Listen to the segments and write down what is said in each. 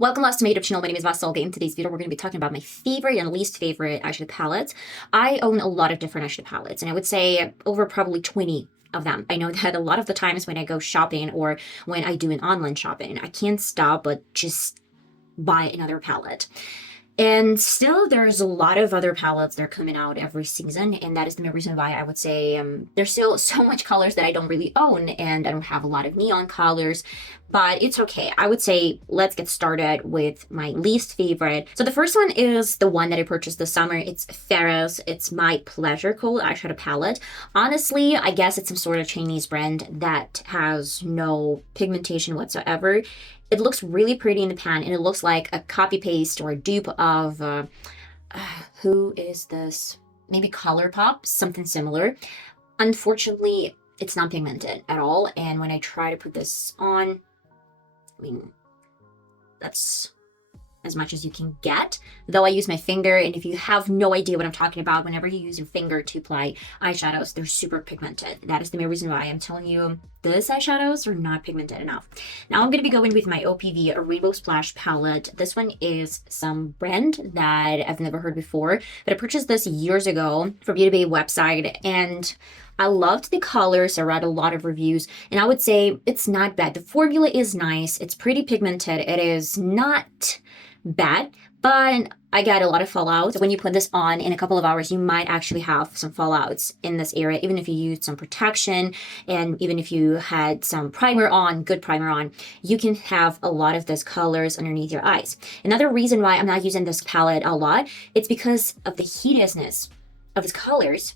Welcome lots to my YouTube channel. My name is VassaOlga. In today's video, we're going to be talking about my favorite and least favorite eyeshadow palettes. I own a lot of different eyeshadow palettes, and I would say over probably 20 of them. I know that a lot of the times when I go shopping or when I do an online shopping, I can't stop but just buy another palette. And still, there's a lot of other palettes that are coming out every season, and that is the main reason why I would say there's still so much colors that I don't really own, and I don't have a lot of neon colors, but it's okay. I would say let's get started with my least favorite. So the first one is the one that I purchased this summer. It's Farrah's. It's my Pleasure Coat eyeshadow palette. Honestly, I guess it's some sort of Chinese brand that has no pigmentation whatsoever. It looks really pretty in the pan, and it looks like a copy paste or a dupe of who is this? Maybe ColourPop, something similar. Unfortunately, it's not pigmented at all, and when I try to put this on, I mean, that's as much as you can get, though I use my finger, and if you have no idea what I'm talking about, whenever you use your finger to apply eyeshadows, they're super pigmented. That is the main reason why I'm telling you these eyeshadows are not pigmented enough. Now I'm going to be going with my OPV, a Rainbow Splash palette. This one is some brand that I've never heard before, but I purchased this years ago from Beauty Bay website, and I loved the colors. I read a lot of reviews, and I would say it's not bad. The formula is nice. It's pretty pigmented. It is not bad, but I got a lot of fallout. When you put this on in a couple of hours, you might actually have some fallouts in this area, even if you used some protection and even if you had some primer on, good primer on, you can have a lot of those colors underneath your eyes. Another reason why I'm not using this palette a lot, it's because of the hideousness of its colors.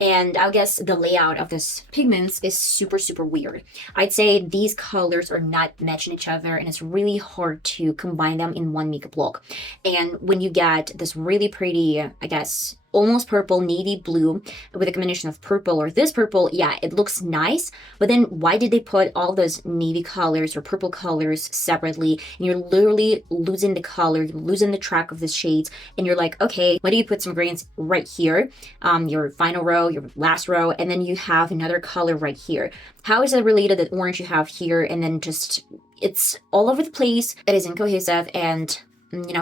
And I guess the layout of this pigments is super, super weird. I'd say these colors are not matching each other, and it's really hard to combine them in one makeup look. And when you get this really pretty, I guess, almost purple, navy blue with a combination of purple or this purple, yeah, it looks nice. But then why did they put all those navy colors or purple colors separately? And you're literally losing the color, you're losing the track of the shades. And you're like, okay, why do you put some greens right here? Your final row, your last row, and then you have another color right here. How is it related, that orange you have here? And then just, it's all over the place. It is incohesive, and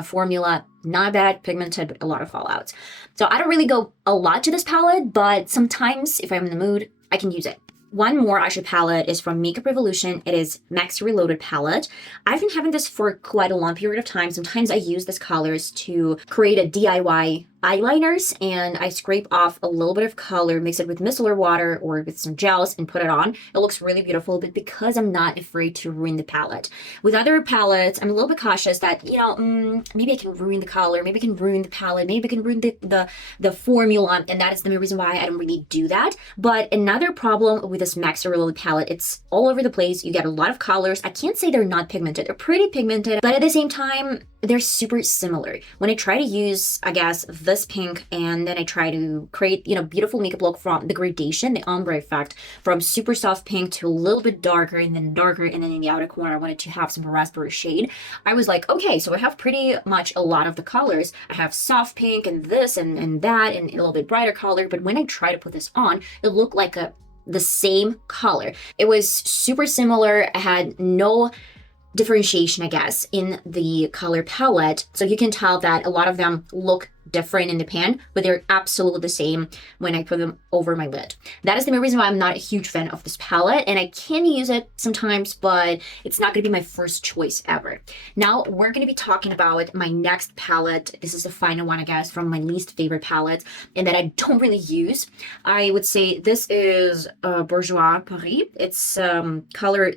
formula, not bad, pigmented, but a lot of fallouts. So I don't really go a lot to this palette, but sometimes if I'm in the mood, I can use it. One more eyeshadow palette is from Makeup Revolution. It is Maxi Reloaded palette. I've been having this for quite a long period of time. Sometimes I use these colors to create a DIY eyeliners, and I scrape off a little bit of color, mix it with micellar water or with some gels, and put it on. It looks really beautiful, but because I'm not afraid to ruin the palette. With other palettes, I'm a little bit cautious that, maybe I can ruin the color, maybe I can ruin the palette, maybe I can ruin the formula, and that is the main reason why I don't really do that. But another problem with this Maxi Reloaded palette, it's all over the place. You get a lot of colors. I can't say they're not pigmented. They're pretty pigmented, but at the same time, they're super similar. When I try to use, I guess, this pink, and then I try to create, beautiful makeup look from the gradation, the ombre effect, from super soft pink to a little bit darker, and then darker, and then in the outer corner, I wanted to have some raspberry shade. I was like, okay, so I have pretty much a lot of the colors. I have soft pink and this and that, and a little bit brighter color, but when I try to put this on, it looked like the same color. It was super similar. I had no differentiation, I guess, in the color palette. So you can tell that a lot of them look different in the pan, but they're absolutely the same when I put them over my lid. That is the main reason why I'm not a huge fan of this palette, and I can use it sometimes, but it's not going to be my first choice ever. Now we're going to be talking about my next palette. This is the final one, I guess, from my least favorite palette, and that I don't really use. I would say this is Bourjois Paris. It's color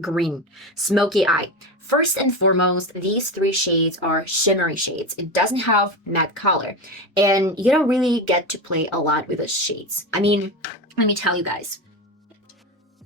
green, smoky eye. First and foremost, these three shades are shimmery shades. It doesn't have matte color, and you don't really get to play a lot with the shades. I mean, let me tell you guys,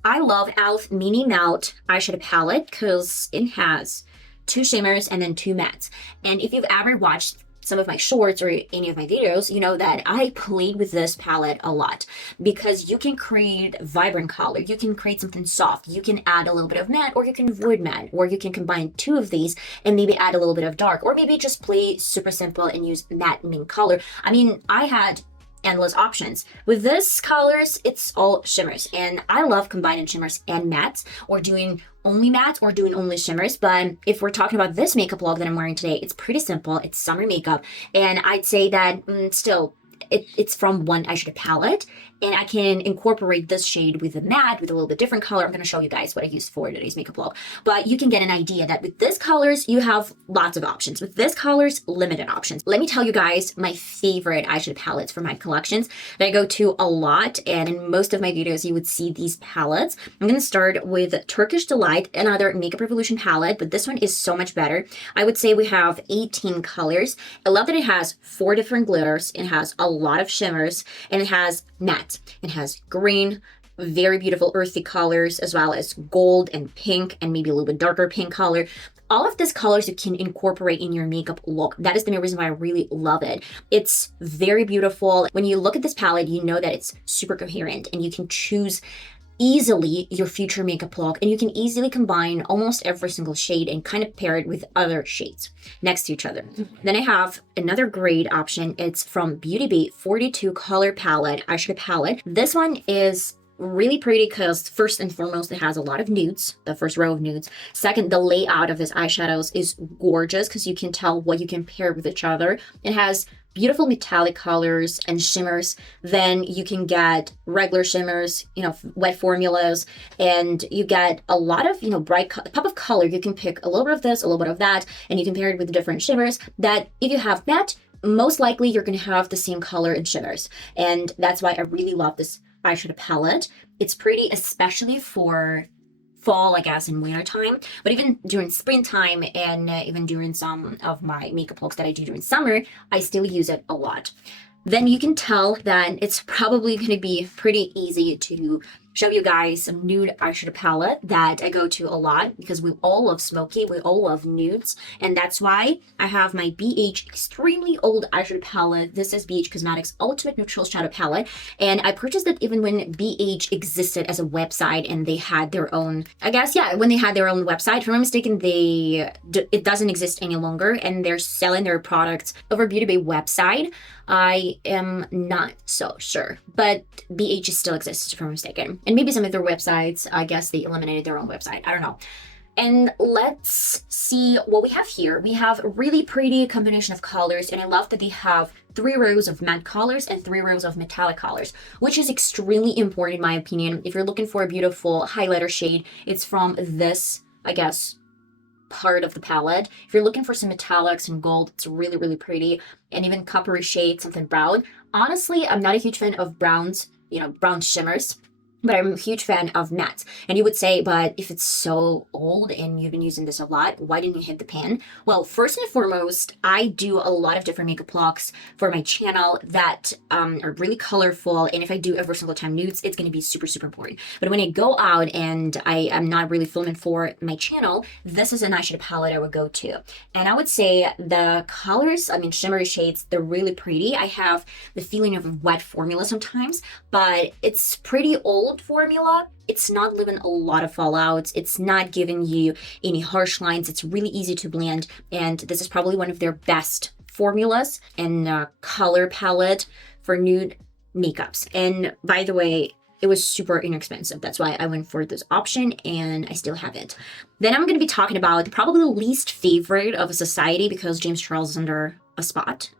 I love e.l.f. Mini Melt eyeshadow palette because it has two shimmers and then two mattes. And if you've ever watched some of my shorts or any of my videos, you know that I played with this palette a lot, because you can create vibrant color, you can create something soft, you can add a little bit of matte, or you can avoid matte, or you can combine two of these and maybe add a little bit of dark, or maybe just play super simple and use matte main color. I mean, I had endless options. With this colors, it's all shimmers, and I love combining shimmers and mattes, or doing only mattes or doing only shimmers. But if we're talking about this makeup look that I'm wearing today, it's pretty simple. It's summer makeup, and I'd say that still it's from one eyeshadow palette, and I can incorporate this shade with a matte with a little bit different color. I'm going to show you guys what I used for today's makeup look, but you can get an idea that with this colors you have lots of options. With this colors, limited options. Let me tell you guys my favorite eyeshadow palettes for my collections that I go to a lot, and in most of my videos you would see these palettes. I'm going to start with Turkish Delight, another Makeup Revolution palette, but this one is so much better. I would say we have 18 colors. I love that it has 4 different glitters, it has a lot of shimmers, and it has matte. It has green, very beautiful earthy colors, as well as gold and pink and maybe a little bit darker pink color. All of these colors you can incorporate in your makeup look. That is the main reason why I really love it. It's very beautiful. When you look at this palette, you know that it's super coherent, and you can choose easily your future makeup look, and you can easily combine almost every single shade and kind of pair it with other shades next to each other. Then I have another great option. It's from Beauty Bay 42 color palette, eyeshadow palette. This one is really pretty because first and foremost, it has a lot of nudes, the first row of nudes. Second, the layout of this eyeshadows is gorgeous because you can tell what you can pair with each other. It has beautiful metallic colors and shimmers. Then you can get regular shimmers, wet formulas, and you get a lot of, bright pop of color. You can pick a little bit of this, a little bit of that, and you can pair it with different shimmers that if you have matte, most likely you're going to have the same color and shimmers. And that's why I really love this eyeshadow palette. It's pretty, especially for fall, I guess, in winter time, but even during springtime and even during some of my makeup looks that I do during summer, I still use it a lot. Then you can tell that it's probably going to be pretty easy to show you guys some nude eyeshadow palette that I go to a lot, because we all love smoky, we all love nudes, and that's why I have my BH extremely old eyeshadow palette. This is BH Cosmetics Ultimate Neutral Shadow Palette, and I purchased it even when BH existed as a website and they had their own, when they had their own website. If I'm not mistaken, it doesn't exist any longer, and they're selling their products over Beauty Bay website. I am not so sure, but BH still exists, if I'm mistaken. And maybe some of their websites, I guess they eliminated their own website. I don't know. And let's see what we have here. We have a really pretty combination of colors, and I love that they have 3 rows of matte colors and 3 rows of metallic colors, which is extremely important in my opinion. If you're looking for a beautiful highlighter shade, it's from this, part of the palette. If you're looking for some metallics and gold, it's really, really pretty. And even coppery shade, something brown. Honestly, I'm not a huge fan of browns, brown shimmers, but I'm a huge fan of mattes. And you would say, but if it's so old and you've been using this a lot, why didn't you hit the pan? Well, first and foremost, I do a lot of different makeup looks for my channel that are really colorful. And if I do every single time nudes, it's going to be super, super important. But when I go out and I am not really filming for my channel, this is an eyeshadow palette I would go to. And I would say the colors, shimmery shades, they're really pretty. I have the feeling of a wet formula sometimes, but it's pretty old formula. It's not leaving a lot of fallouts. It's not giving you any harsh lines. It's really easy to blend, and this is probably one of their best formulas and color palette for nude makeups. And by the way, it was super inexpensive. That's why I went for this option, and I still have it. Then I'm going to be talking about probably the least favorite of a society, because James Charles is under a spotlight,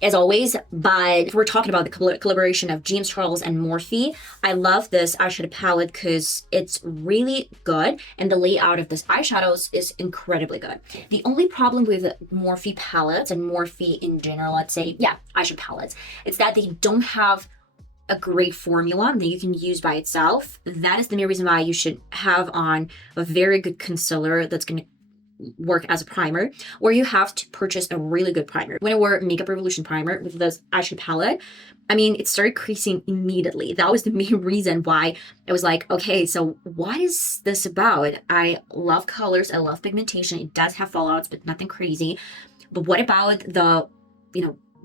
as always. But if we're talking about the collaboration of James Charles and Morphe, I love this eyeshadow palette because it's really good, and the layout of this eyeshadows is incredibly good. The only problem with Morphe palettes and Morphe in general, let's say, eyeshadow palettes, it's that they don't have a great formula that you can use by itself. That is the main reason why you should have on a very good concealer that's going to work as a primer, or you have to purchase a really good primer. When I wore Makeup Revolution primer with this eyeshadow palette, it started creasing immediately. That was the main reason why I was like, okay, so what is this about? I love colors, I love pigmentation. It does have fallouts, but nothing crazy. But what about the,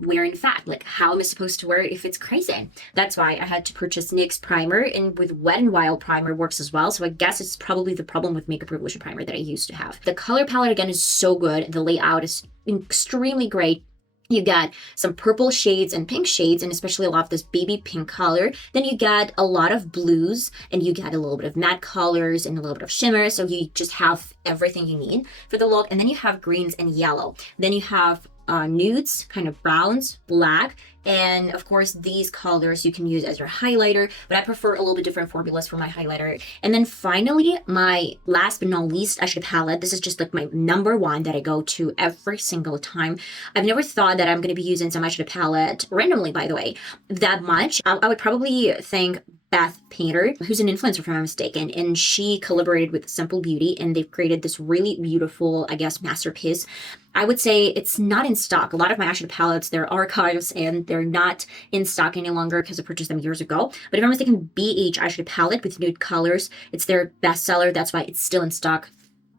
wearing fat? Like, how am I supposed to wear it if it's crazy? That's why I had to purchase NYX primer, and with Wet n Wild primer works as well. So I guess it's probably the problem with Makeup Revolution primer that I used to have. The color palette again is so good. The layout is extremely great. You got some purple shades and pink shades, and especially a lot of this baby pink color. Then you got a lot of blues, and you got a little bit of matte colors and a little bit of shimmer. So you just have everything you need for the look. And then you have greens and yellow. Then you have nudes, kind of browns, black, and of course these colors you can use as your highlighter, but I prefer a little bit different formulas for my highlighter. And then finally, my last but not least eyeshadow palette. This is just like my number one that I go to every single time. I've never thought that I'm going to be using some eyeshadow palette randomly, by the way, that much. I would probably think Beth Painter, who's an influencer if I'm not mistaken, and she collaborated with Simple Beauty, and they've created this really beautiful, I guess, masterpiece. I would say it's not in stock. A lot of my eyeshadow palettes, they're archives and they're not in stock any longer because I purchased them years ago. But if I'm mistaken, BH eyeshadow palette with nude colors, it's their bestseller. That's why it's still in stock.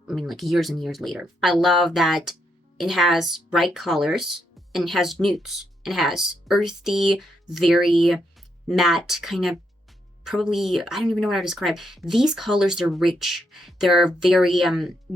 I mean, like years and years later. I love that it has bright colors and it has nudes. It has earthy, very matte kind of, probably, I don't even know what to describe. These colors, they're rich. They're very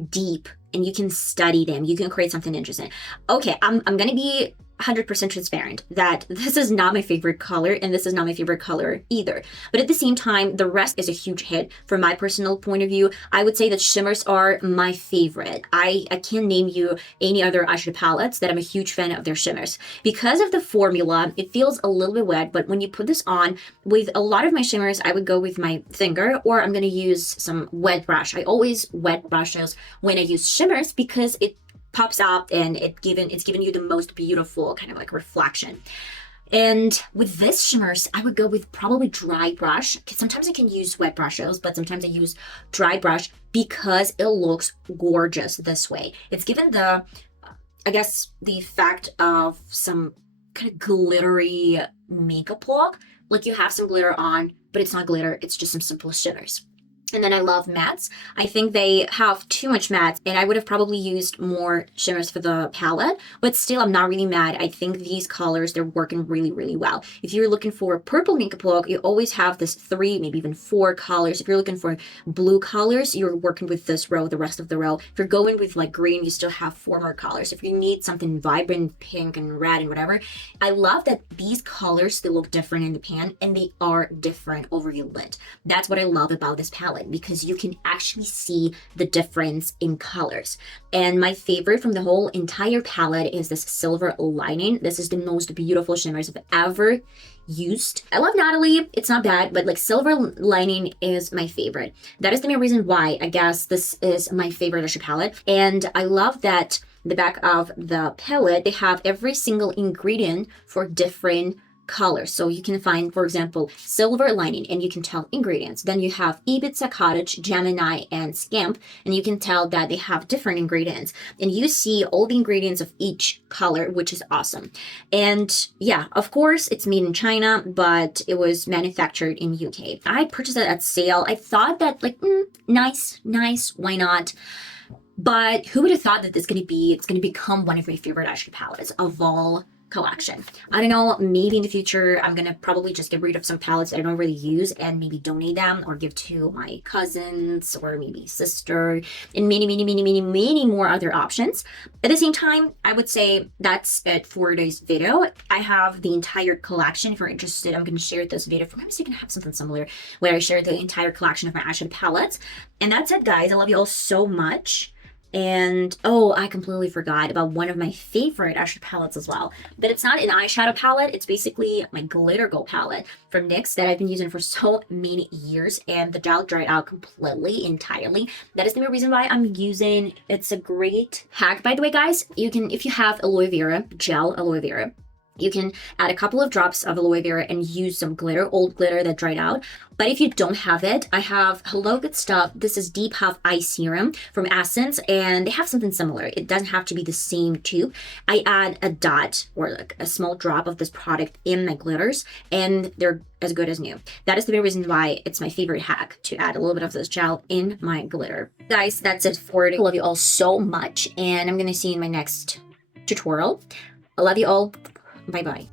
deep, and you can study them. You can create something interesting. Okay, I'm going to be 100% transparent that this is not my favorite color, and this is not my favorite color either. But at the same time, the rest is a huge hit from my personal point of view. I would say that shimmers are my favorite. I can't name you any other eyeshadow palettes that I'm a huge fan of their shimmers. Because of the formula, it feels a little bit wet, but when you put this on, with a lot of my shimmers, I would go with my finger, or I'm going to use some wet brush. I always wet brushes when I use shimmers because it pops up and it's giving you the most beautiful kind of like reflection. And with this shimmers, I would go with probably dry brush. Sometimes I can use wet brushes, but sometimes I use dry brush because it looks gorgeous this way. It's given the, I guess, the effect of some kind of glittery makeup look. Like you have some glitter on, but it's not glitter. It's just some simple shimmers. And then I love mattes. I think they have too much mattes, and I would have probably used more shimmers for the palette, but still I'm not really mad. I think these colors, they're working really, really well. If you're looking for a purple makeup look, you always have this 3, maybe even 4 colors. If you're looking for blue colors, you're working with this row, the rest of the row. If you're going with like green, you still have 4 more colors. If you need something vibrant, pink and red and whatever, I love that these colors, they look different in the pan, and they are different over your lid. That's what I love about this palette, because you can actually see the difference in colors. And my favorite from the whole entire palette is this silver lining. This is the most beautiful shimmers I've ever used. I love Natalie, it's not bad, but like silver lining is my favorite. That is the main reason why I guess this is my favorite eyeshadow palette. And I love that the back of the palette, they have every single ingredient for different colors. So you can find, for example, silver lining, and you can tell ingredients. Then you have Ibiza Cottage, Gemini, and Scamp, and you can tell that they have different ingredients. And you see all the ingredients of each color, which is awesome. And yeah, of course, it's made in China, but it was manufactured in UK. I purchased it at sale. I thought that like, nice, why not? But who would have thought that it's going to become one of my favorite eyeshadow palettes of all collection. I don't know, maybe in the future I'm gonna probably just get rid of some palettes that I don't really use and maybe donate them or give to my cousins or maybe sister, and many more other options. At the same time, I would say that's it for today's video. I have the entire collection. If you're interested, I'm gonna share this video. For my mistake, I have something similar where I share the entire collection of my eyeshadow palettes. And that's it, guys. I love you all so much. And oh, I completely forgot about one of my favorite eyeshadow palettes as well. But it's not an eyeshadow palette. It's basically my glitter gold palette from NYX that I've been using for so many years. And the gel dried out completely, entirely. That is the main reason why I'm using. It's a great hack, by the way, guys. You can, if you have aloe vera, gel aloe vera, you can add a couple of drops of aloe vera and use some glitter, old glitter that dried out. But if you don't have it, I have Hello Good Stuff. This is Deep Puff Eye Serum from Essence, and they have something similar. It doesn't have to be the same tube. I add a dot or like a small drop of this product in my glitters, and they're as good as new. That is the main reason why it's my favorite hack, to add a little bit of this gel in my glitter. Guys, that's it for it. I love you all so much, and I'm going to see you in my next tutorial. I love you all. Bye-bye.